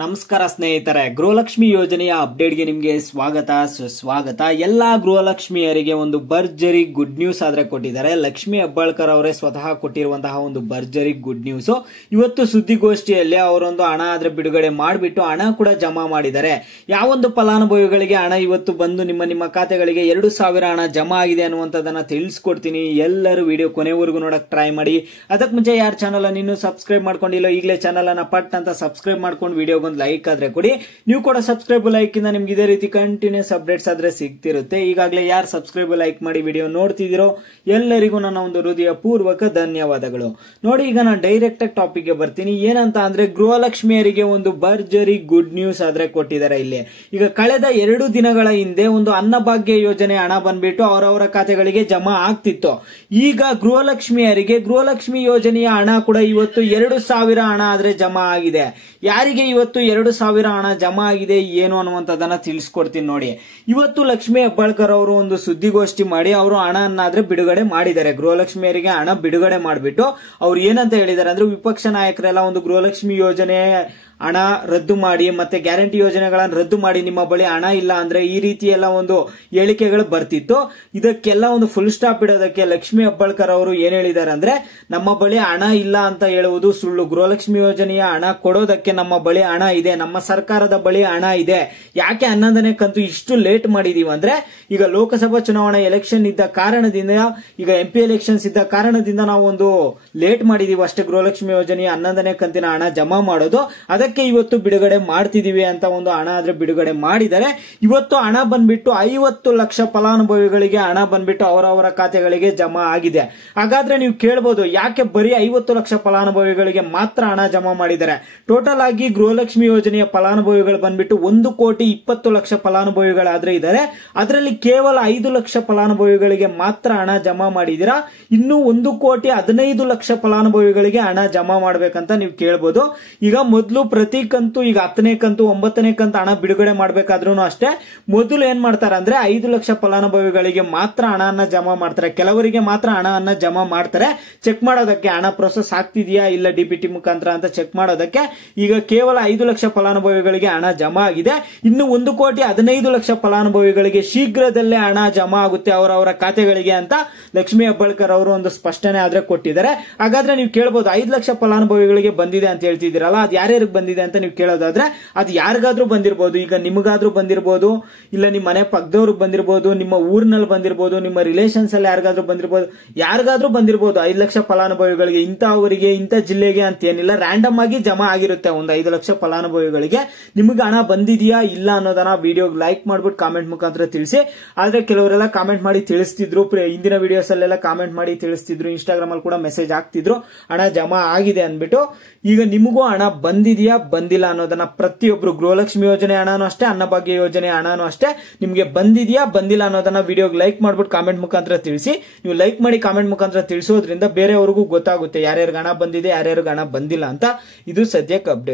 ನಮಸ್ಕಾರ ಸ್ನೇಹಿತರೆ, ಗೃಹಲಕ್ಷ್ಮಿ ಯೋಜನೆಯ ಅಪ್ಡೇಟ್ಗೆ ನಿಮಗೆ ಸ್ವಾಗತ ಸುಸ್ವಾಗತ. ಎಲ್ಲಾ ಗೃಹಲಕ್ಷ್ಮಿಯರಿಗೆ ಒಂದು ಭರ್ಜರಿ ಗುಡ್ ನ್ಯೂಸ್ ಆದ್ರೆ ಕೊಟ್ಟಿದ್ದಾರೆ. ಲಕ್ಷ್ಮಿ ಹೆಬ್ಬಾಳ್ಕರ್ ಅವರೇ ಸ್ವತಃ ಕೊಟ್ಟಿರುವಂತಹ ಒಂದು ಭರ್ಜರಿ ಗುಡ್ ನ್ಯೂಸ್. ಇವತ್ತು ಸುದ್ದಿಗೋಷ್ಠಿಯಲ್ಲಿ ಅವರೊಂದು ಹಣ ಆದ್ರೆ ಬಿಡುಗಡೆ ಮಾಡಿಬಿಟ್ಟು ಹಣ ಕೂಡ ಜಮಾ ಮಾಡಿದ್ದಾರೆ. ಯಾವೊಂದು ಫಲಾನುಭವಿಗಳಿಗೆ ಹಣ ಇವತ್ತು ಬಂದು ನಿಮ್ಮ ಖಾತೆಗಳಿಗೆ 2,000 ಹಣ ಜಮಾ ಆಗಿದೆ ಅನ್ನುವಂಥದ್ದನ್ನ ತಿಳಿಸ್ಕೊಡ್ತೀನಿ. ಎಲ್ಲರೂ ವಿಡಿಯೋ ಕೊನೆವರೆಗೂ ನೋಡಕ್ ಟ್ರೈ ಮಾಡಿ. ಅದಕ್ಕೆ ಮುಂಚೆ ಯಾರು ಚಾನಲ್ ಅನ್ನು ಇನ್ನೂ ಸಬ್ಸ್ಕ್ರೈಬ್ ಮಾಡ್ಕೊಂಡಿಲ್ಲ, ಈಗಲೇ ಚಾನಲ್ ಅನ್ನ ಪಟ್ ಅಂತ ಸಬ್ಸ್ಕ್ರೈಬ್ ಮಾಡ್ಕೊಂಡು ವಿಡಿಯೋ ಒಂದು ಲೈಕ್ ಆದ್ರೆ ಕೊಡಿ. ನೀವು ಕೂಡ ಸಬ್ಸ್ಕ್ರೈಬ್ ಲೈಕ್ ಇಂದ ನಿಮ್ಗೆ ಇದೇ ರೀತಿ ಕಂಟಿನ್ಯೂಸ್ ಅಪ್ಡೇಟ್ಸ್ ಆದ್ರೆ ಸಿಗ್ತಿರುತ್ತೆ. ಈಗಾಗಲೇ ಯಾರು ಸಬ್ಸ್ಕ್ರೈಬ್ ಲೈಕ್ ಮಾಡಿ ವಿಡಿಯೋ ನೋಡ್ತಿದ್ದೀರೋ ಎಲ್ಲರಿಗೂ ನನ್ನ ಒಂದು ಹೃದಯ ಪೂರ್ವಕ ಧನ್ಯವಾದಗಳು. ನೋಡಿ, ಈಗ ನಾನು ಡೈರೆಕ್ಟ್ ಆಗಿ ಟಾಪಿಕ್ ಗೆ ಬರ್ತೀನಿ. ಏನಂತ ಅಂದ್ರೆ, ಗೃಹಲಕ್ಷ್ಮಿಯರಿಗೆ ಒಂದು ಭರ್ಜರಿ ಗುಡ್ ನ್ಯೂಸ್ ಆದ್ರೆ ಕೊಟ್ಟಿದ್ದಾರೆ. ಇಲ್ಲಿ ಈಗ ಕಳೆದ 2 ದಿನಗಳ ಹಿಂದೆ ಒಂದು ಅನ್ನಭಾಗ್ಯ ಯೋಜನೆ ಹಣ ಬಂದ್ಬಿಟ್ಟು ಅವರವರ ಖಾತೆಗಳಿಗೆ ಜಮಾ ಆಗ್ತಿತ್ತು. ಈಗ ಗೃಹಲಕ್ಷ್ಮಿಯರಿಗೆ ಗೃಹಲಕ್ಷ್ಮಿ ಯೋಜನೆಯ ಹಣ ಕೂಡ ಇವತ್ತು 2,000 ಹಣ ಆದ್ರೆ ಜಮಾ ಆಗಿದೆ. ಯಾರಿಗೆ ಇವತ್ತು 2,000 ಹಣ ಜಮಾ ಆಗಿದೆ ಏನು ಅನ್ನುವಂಥದ್ದನ್ನ ತಿಳಿಸ್ಕೊಡ್ತೀನಿ ನೋಡಿ. ಇವತ್ತು ಲಕ್ಷ್ಮಿ ಹೆಬ್ಬಾಳ್ಕರ್ ಅವರು ಒಂದು ಸುದ್ದಿಗೋಷ್ಠಿ ಮಾಡಿ ಅವರು ಹಣವನ್ನಾದ್ರೆ ಬಿಡುಗಡೆ ಮಾಡಿದ್ದಾರೆ. ಗೃಹಲಕ್ಷ್ಮಿಯರಿಗೆ ಹಣ ಬಿಡುಗಡೆ ಮಾಡಿಬಿಟ್ಟು ಅವ್ರು ಏನಂತ ಹೇಳಿದ್ದಾರೆ ಅಂದ್ರೆ, ವಿಪಕ್ಷ ನಾಯಕರೆಲ್ಲ ಒಂದು ಗೃಹಲಕ್ಷ್ಮಿ ಯೋಜನೆ ಹಣ ರದ್ದು ಮಾಡಿ ಮತ್ತೆ ಗ್ಯಾರಂಟಿ ಯೋಜನೆಗಳನ್ನು ರದ್ದು ಮಾಡಿ, ನಿಮ್ಮ ಬಳಿ ಹಣ ಇಲ್ಲ ಅಂದ್ರೆ ಈ ರೀತಿ ಎಲ್ಲ ಒಂದು ಹೇಳಿಕೆಗಳು ಬರ್ತಿತ್ತು. ಇದಕ್ಕೆಲ್ಲ ಒಂದು ಫುಲ್ ಸ್ಟಾಪ್ ಇಡೋದಕ್ಕೆ ಲಕ್ಷ್ಮಿ ಹೆಬ್ಬಾಳ್ಕರ್ ಅವರು ಏನ್ ಹೇಳಿದ್ದಾರೆ ಅಂದ್ರೆ, ನಮ್ಮ ಬಳಿ ಹಣ ಇಲ್ಲ ಅಂತ ಹೇಳುವುದು ಸುಳ್ಳು. ಗೃಹಲಕ್ಷ್ಮಿ ಯೋಜನೆಯ ಹಣ ಕೊಡೋದಕ್ಕೆ ನಮ್ಮ ಬಳಿ ಹಣ ಇದೆ, ನಮ್ಮ ಸರ್ಕಾರದ ಬಳಿ ಹಣ ಇದೆ. ಯಾಕೆ 11ನೇ ಕಂತು ಇಷ್ಟು ಲೇಟ್ ಮಾಡಿದೀವಿ ಅಂದ್ರೆ, ಈಗ ಲೋಕಸಭಾ ಚುನಾವಣಾ ಎಲೆಕ್ಷನ್ ಇದ್ದ ಕಾರಣದಿಂದ, ಈಗ MP ಎಲೆಕ್ಷನ್ಸ್ ಇದ್ದ ಕಾರಣದಿಂದ ನಾವು ಒಂದು ಲೇಟ್ ಮಾಡಿದೀವಿ ಅಷ್ಟೇ. ಗೃಹಲಕ್ಷ್ಮಿ ಯೋಜನೆಯ 11ನೇ ಕಂತಿನ ಹಣ ಜಮಾ ಮಾಡೋದು, ಅದಕ್ಕೆ ಇವತ್ತು ಬಿಡುಗಡೆ ಮಾಡ್ತಿದೀವಿ ಅಂತ ಒಂದು ಹಣ ಆದ್ರೆ ಬಿಡುಗಡೆ ಮಾಡಿದ್ದಾರೆ. ಇವತ್ತು ಹಣ ಬಂದ್ಬಿಟ್ಟು 50 ಲಕ್ಷ ಫಲಾನುಭವಿಗಳಿಗೆ ಹಣ ಬಂದ್ಬಿಟ್ಟು ಅವರವರ ಖಾತೆಗಳಿಗೆ ಜಮಾ ಆಗಿದೆ. ಹಾಗಾದ್ರೆ ನೀವು ಕೇಳಬಹುದು, ಯಾಕೆ ಬರೀ 50 ಲಕ್ಷ ಫಲಾನುಭವಿಗಳಿಗೆ ಮಾತ್ರ ಹಣ ಜಮಾ ಮಾಡಿದ್ದಾರೆ? ಟೋಟಲ್ ಆಗಿ ಗೃಹಲಕ್ಷ್ಮಿ ಯೋಜನೆಯ ಫಲಾನುಭವಿಗಳು ಬಂದ್ಬಿಟ್ಟು 1,20,00,000 ಫಲಾನುಭವಿಗಳಾದ್ರೆ ಇದ್ದಾರೆ. ಅದರಲ್ಲಿ ಕೇವಲ 5 ಲಕ್ಷ ಫಲಾನುಭವಿಗಳಿಗೆ ಮಾತ್ರ ಹಣ ಜಮಾ ಮಾಡಿದೀರಾ. ಇನ್ನು 1,15,00,000 ಫಲಾನುಭವಿಗಳಿಗೆ ಹಣ ಜಮಾ ಮಾಡ್ಬೇಕಂತ ನೀವು ಕೇಳಬಹುದು. ಈಗ ಮೊದಲು ಪ್ರತಿ ಕಂತು, ಈಗ 10ನೇ ಕಂತು 9ನೇ ಕಂತು ಹಣ ಬಿಡುಗಡೆ ಮಾಡ್ಬೇಕಾದ್ರೂ ಅಷ್ಟೇ, ಮೊದಲು ಏನ್ ಮಾಡ್ತಾರೆ ಅಂದ್ರೆ 5 ಲಕ್ಷ ಫಲಾನುಭವಿಗಳಿಗೆ ಮಾತ್ರ ಹಣವನ್ನ ಜಮಾ ಮಾಡ್ತಾರೆ. ಕೆಲವರಿಗೆ ಮಾತ್ರ ಹಣವನ್ನ ಜಮಾ ಮಾಡ್ತಾರೆ, ಚೆಕ್ ಮಾಡೋದಕ್ಕೆ ಹಣ ಪ್ರೊಸೆಸ್ ಆಗ್ತಿದೆಯಾ ಇಲ್ಲ DBT ಮುಖಾಂತರ ಅಂತ ಚೆಕ್ ಮಾಡೋದಕ್ಕೆ. ಈಗ ಕೇವಲ 5 ಲಕ್ಷ ಫಲಾನುಭವಿಗಳಿಗೆ ಹಣ ಜಮಾ ಆಗಿದೆ. ಇನ್ನು 1,15,00,000 ಫಲಾನುಭವಿಗಳಿಗೆ ಶೀಘ್ರದಲ್ಲೇ ಹಣ ಜಮಾ ಆಗುತ್ತೆ ಅವರವರ ಖಾತೆಗಳಿಗೆ ಅಂತ ಲಕ್ಷ್ಮಿ ಹೆಬ್ಬಾಳ್ಕರ್ ಅವರು ಒಂದು ಸ್ಪಷ್ಟನೆ ಆದ್ರೆ ಕೊಟ್ಟಿದ್ದಾರೆ. ಹಾಗಾದ್ರೆ ನೀವು ಕೇಳಬಹುದು, 5 ಲಕ್ಷ ಫಲಾನುಭವಿಗಳಿಗೆ ಬಂದಿದೆ ಅಂತ ಹೇಳ್ತಿದ್ದೀರಲ್ಲ, ಅದು ಯಾರ್ಯಾರಿಗೆ ಬಂದಿದೆ ಅಂತ ನೀವು ಕೇಳೋದಾದ್ರೆ, ಅದು ಯಾರಿಗಾದ್ರೂ ಬಂದಿರಬಹುದು. ಈಗ ನಿಮಗಾದ್ರೂ ಬಂದಿರಬಹುದು, ಇಲ್ಲ ನಿಮ್ಮ ಮನೆ ಪಕ್ಕದವ್ರಿಗೆ ಬಂದಿರಬಹುದು, ನಿಮ್ಮ ಊರಿನಲ್ಲಿ ಬಂದಿರಬಹುದು, ನಿಮ್ಮ ರಿಲೇಷನ್ಸ್ ಅಲ್ಲಿ ಯಾರಿಗಾದ್ರೂ ಬಂದಿರಬಹುದು, ಯಾರಿಗಾದ್ರೂ ಬಂದಿರಬಹುದು. 5 ಲಕ್ಷ ಫಲಾನುಭವಿಗಳಿಗೆ ಇಂಥವರಿಗೆ ಇಂಥ ಜಿಲ್ಲೆಗೆ ಅಂತ ಏನಿಲ್ಲ, ರ್ಯಾಂಡಮ್ ಆಗಿ ಜಮಾ ಆಗಿರುತ್ತೆ ಒಂದು 5 ಲಕ್ಷ ಫಲಾನುಭವಿಗಳಿಗೆ. ನಿಮಗೆ ಹಣ ಬಂದಿದೆಯಾ ಇಲ್ಲ ಅನ್ನೋದನ್ನ ವಿಡಿಯೋಗೆ ಲೈಕ್ ಮಾಡ್ಬಿಟ್ಟು ಕಾಮೆಂಟ್ ಮುಖಾಂತರ ತಿಳಿಸಿ. ಆದ್ರೆ ಕೆಲವರೆಲ್ಲ ಕಾಮೆಂಟ್ ಮಾಡಿ ತಿಳಿಸ್ತಿದ್ರು, ಹಿಂದಿನ ವಿಡಿಯೋಸ್ ಅಲ್ಲೆಲ್ಲ ಕಾಮೆಂಟ್ ಮಾಡಿ ತಿಳಿಸ್ತಿದ್ರು, ಇನ್ಸ್ಟಾಗ್ರಾಮ್ ಅಲ್ಲಿ ಕೂಡ ಮೆಸೇಜ್ ಹಾಕ್ತಿದ್ರು ಹಣ ಜಮಾ ಆಗಿದೆ ಅನ್ಬಿಟ್ಟು. ಈಗ ನಿಮಗೂ ಹಣ ಬಂದಿದೆಯಾ ಬಂದಿಲ್ಲ ಅನ್ನೋದನ್ನ ಪ್ರತಿಯೊಬ್ರು, ಗೃಹಲಕ್ಷ್ಮಿ ಯೋಜನೆ ಹಣನೂ ಅಷ್ಟೇ, ಅನ್ನಭಾಗ್ಯ ಯೋಜನೆ ಹಣನೂ ಅಷ್ಟೇ, ನಿಮ್ಗೆ ಬಂದಿದೆಯಾ ಬಂದಿಲ್ಲ ಅನ್ನೋದನ್ನ ವಿಡಿಯೋಗೆ ಲೈಕ್ ಮಾಡ್ಬಿಟ್ಟು ಕಾಮೆಂಟ್ ಮುಖಾಂತರ ತಿಳಿಸಿ. ನೀವು ಲೈಕ್ ಮಾಡಿ ಕಾಮೆಂಟ್ ಮುಖಾಂತರ ತಿಳಿಸೋದ್ರಿಂದ ಬೇರೆಯವ್ರಿಗೂ ಗೊತ್ತಾಗುತ್ತೆ ಯಾರ್ಯಾರಿಗೆ ಹಣ ಬಂದಿದೆ ಯಾರ್ಯಾರಿಗೆ ಹಣ ಬಂದಿಲ್ಲ ಅಂತ. ಇದು ಸದ್ಯಕ್ಕೆ ಅಪ್ಡೇಟ್.